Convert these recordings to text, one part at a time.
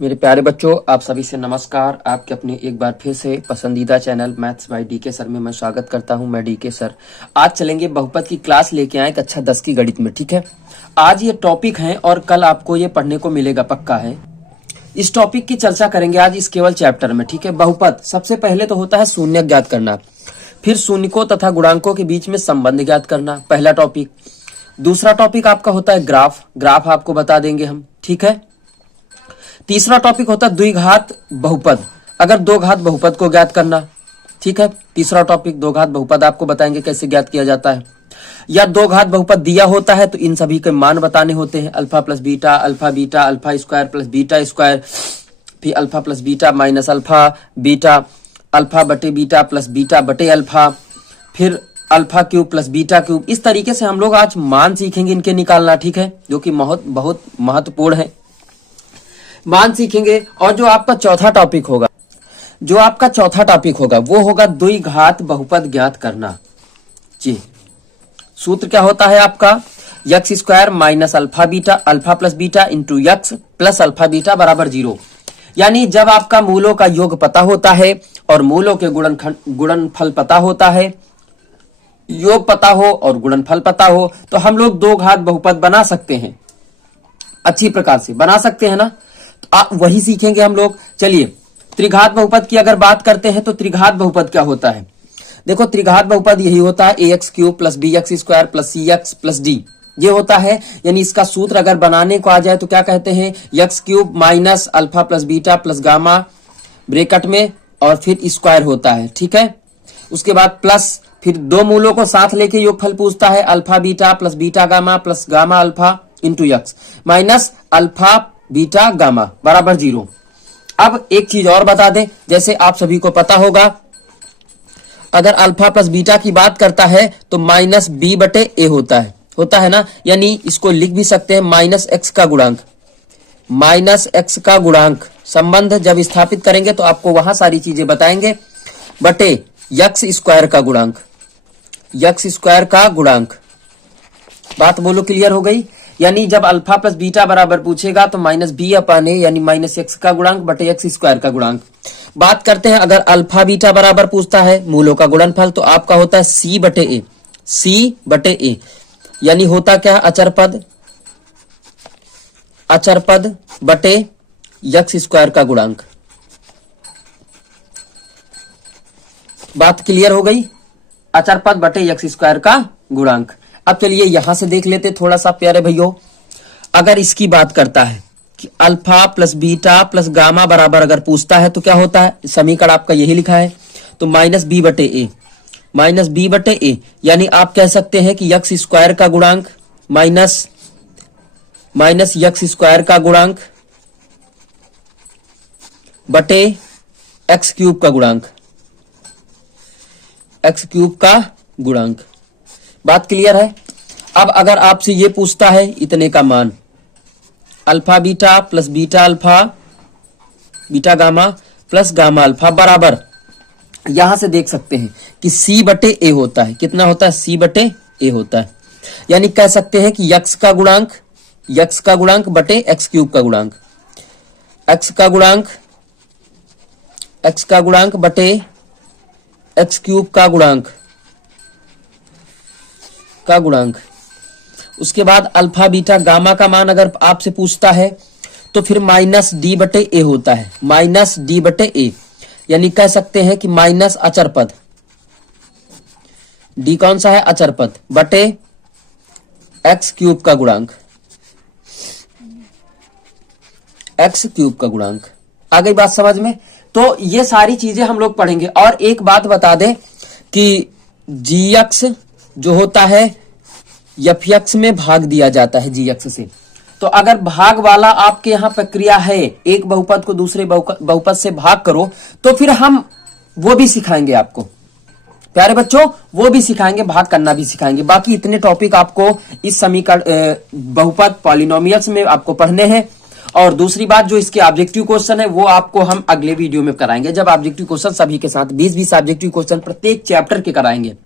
मेरे प्यारे बच्चों, आप सभी से नमस्कार। आपके अपने एक बार फिर से पसंदीदा channel maths by DK sir में मैं स्वागत करता हूं। मैं डीके सर। आज चलेंगे बहुपद की क्लास लेके आए कक्षा 10 की गणित में। ठीक है, आज ये टॉपिक है और कल आपको ये पढ़ने को मिलेगा, पक्का है। इस टॉपिक की चर्चा करेंगे आज इस केवल चैप्टर में। ठीक है, बहुपद सबसे पहले तो होता है शून्य ज्ञात करना, फिर शून्यकों तथा गुणांकों के बीच में संबंध ज्ञात करना, पहला टॉपिक। दूसरा टॉपिक आपका होता है ग्राफ, ग्राफ आपको बता देंगे हम। ठीक है, तीसरा टॉपिक होता है द्विघात बहुपद, अगर दो घात बहुपद को ज्ञात करना। ठीक है, तीसरा टॉपिक दो घात बहुपद आपको बताएंगे कैसे ज्ञात किया जाता है। या दो घात बहुपद दिया होता है तो इन सभी के मान बताने होते हैं, alpha plus beta, alpha beta, alpha square plus beta square, फिर alpha plus beta minus alpha beta, alpha बटे बीटा प्लस बीटा बटे अल्फा, फिर alpha cube plus beta cube. इस तरीके से हम लोग आज मान सीखेंगे इनके निकालना। ठीक है, जो कि बहुत महत्वपूर्ण है, मान सीखेंगे। और जो आपका चौथा टॉपिक होगा वो होगा द्विघात बहुपद ज्ञात करना। जी, सूत्र क्या होता है आपका, x square minus alpha beta, alpha plus beta into x plus alpha beta बराबर 0। यानी जब आपका मूलों का योग पता होता है और मूलों के गुणनफल पता होता है, योग पता हो और गुणनफल पता हो, तो हम लोग दो घात बहुपद बना सकते हैं, अच्छी प्रकार से बना सकते हैं ना। तो वही सीखेंगे हम लोग। चलिए, त्रिघात बहुपद की अगर बात करते हैं तो त्रिघात बहुपद क्या होता है। देखो, त्रिघात बहुपद यही होता है ax cube plus bx square plus cx plus d, ये होता है। यानी इसका सूत्र अगर बनाने को आ जाए तो क्या कहते हैं, x cube minus alpha plus beta plus gamma bracket में और फिर स्क्वायर होता है। ठीक है, उसके बाद प्लस, फिर दो मूलों को साथ लेके योगफल पूछता है, alpha beta plus beta gamma plus gamma alpha into x minus alpha beta gamma बराबर 0। अब एक चीज और बता दें, जैसे आप सभी को पता होगा, अगर अल्फा प्लस बीटा की बात करता है तो माइनस बी बटे ए होता है ना। यानी इसको लिख भी सकते हैं माइनस एक्स का गुणांक संबंध जब स्थापित करेंगे तो आपको वहां सारी चीजें बताएंगे, बटे यक्स स्क्वायर का गुणांक। बात बोलो, क्लियर हो गई। यानी जब अल्फा प्लस बीटा बराबर पूछेगा तो माइनस बी अपन ए यानी माइनस एक्स का गुणांक बटे एक्स स्क्वायर का गुणांक। बात करते हैं अगर अल्फा बीटा बराबर पूछता है मूलों का गुणनफल, तो आपका होता है सी बटे ए, यानी होता क्या है, अचरपद बटे एक्स स्क्वायर का गुणांक। बात क्लियर हो गई, अचरपद बटे एक्स स्क्वायर का गुणांक। अब चलिए यहां से देख लेते थोड़ा सा प्यारे भाइयों, अगर इसकी बात करता है कि alpha plus beta plus gamma बराबर अगर पूछता है तो क्या होता है, समीकरण आपका यही लिखा है, तो माइनस बी बटे ए, यानी आप कह सकते हैं कि यक्स स्क्वायर का गुणांक माइनस यक्स स्क्वायर का गुणांक बटे एक्स क्यूब का गुणांक। बात क्लियर है। अब अगर आपसे ये पूछता है इतने का मान, alpha beta plus beta alpha beta gamma plus gamma alpha बराबर, यहां से देख सकते हैं कि सी बटे ए होता है। कितना होता है, सी बटे ए होता है। यानी कह सकते हैं कि यक्स का गुणांक बटे एक्स क्यूब का गुणांक, एक्स का गुणांक बटे एक्स क्यूब का गुणांक। उसके बाद अल्फा बीटा गामा का मान अगर आपसे पूछता है तो फिर माइनस डी बटे ए होता है, माइनस डी बटे ए, यानी कह सकते हैं कि माइनस अचरपद, डी कौन सा है, अचरपद बटे एक्स क्यूब का गुणांक। आ गई बात समझ में। तो ये सारी चीजें हम लोग पढ़ेंगे। और एक बात बता दें कि जीएक्स जो होता है एफ में भाग दिया जाता है जीएक्स से। तो अगर भाग वाला आपके यहाँ प्रक्रिया है, एक बहुपद को दूसरे बहुपद से भाग करो, तो फिर हम वो भी सिखाएंगे आपको प्यारे बच्चों, वो भी सिखाएंगे, भाग करना भी सिखाएंगे। बाकी इतने टॉपिक आपको इस समीकरण बहुपद पॉलिनोमियल्स में आपको पढ़ने हैं। और दूसरी बात, जो इसके ऑब्जेक्टिव क्वेश्चन है वो आपको हम अगले वीडियो में कराएंगे, जब ऑब्जेक्टिव क्वेश्चन सभी के साथ 20-20 ऑब्जेक्टिव क्वेश्चन प्रत्येक चैप्टर के कराएंगे,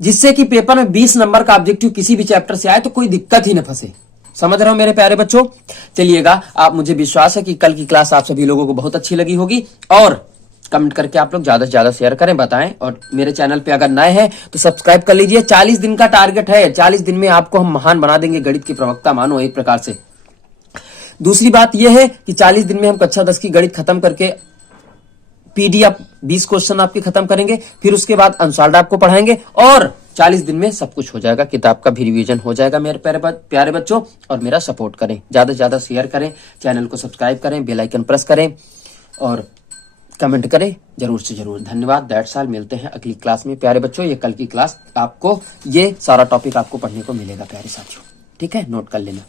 जिससे कि पेपर में 20 नंबर का ऑब्जेक्टिव किसी भी चैप्टर से आए तो कोई दिक्कत ही न फंसे। समझ रहे हो मेरे प्यारे बच्चों? चलिएगा, आप मुझे विश्वास है कि कल की क्लास आप सभी लोगों को बहुत अच्छी लगी होगी, और कमेंट करके आप लोग ज्यादा से ज्यादा शेयर करें, बताएं, और मेरे चैनल पे अगर नए हैं तो सब्सक्राइब कर लीजिए। 40 दिन का टारगेट है, 40 दिन में आपको हम महान बना देंगे, गणित के प्रवक्ता मानो एक प्रकार से। दूसरी बात यह है कि 40 दिन में हम कक्षा 10 की गणित खत्म करके पीडीएफ 20 क्वेश्चन आपके खत्म करेंगे, फिर उसके बाद अनसॉल्व्ड आपको पढ़ाएंगे, और 40 दिन में सब कुछ हो जाएगा, किताब का भी रिवीजन हो जाएगा मेरे प्यारे बच्चों। और मेरा सपोर्ट करें, ज्यादा से ज्यादा शेयर करें, चैनल को सब्सक्राइब करें, बेल आइकन प्रेस करें और कमेंट करें जरूर से जरूर। धन्यवाद, दैट्स ऑल। मिलते हैं अगली क्लास में प्यारे बच्चों। ये कल की क्लास आपको ये सारा टॉपिक आपको पढ़ने को मिलेगा प्यारे साथियों, ठीक है? नोट कर लेना।